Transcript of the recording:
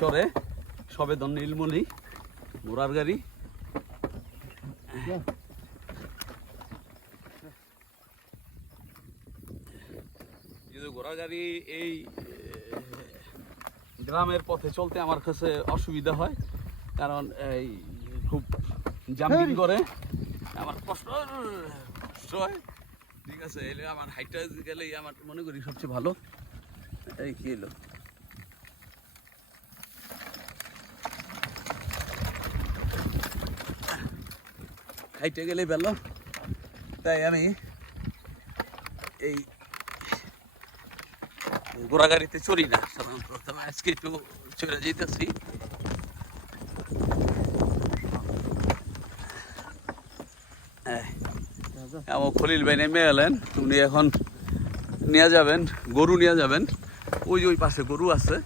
চরে সবেদন নীলমণি ঘোড়ার গাড়ি। ঘোড়ার গাড়ি এই গ্রামের পথে চলতে আমার কাছে অসুবিধা হয়, কারণ এই খুব জাম্পিং করে, আমার কষ্ট হয়। ঠিক আছে, এলে আমার হাইটটা গেলেই আমার মনে করি সবচেয়ে ভালো। এই কি এলো হাইটে গেলেই ভালো, তাই আমি এই ঘোড়া গাড়িতে চড়ি না সাধারণত। আজকে একটু চড়ে যেতেছি। আমার খলিল ভাই নেমে এলেন, উনি এখন নিয়ে যাবেন গরু নিয়ে যাবেন। ওই যে ওই পাশে গরু আছে,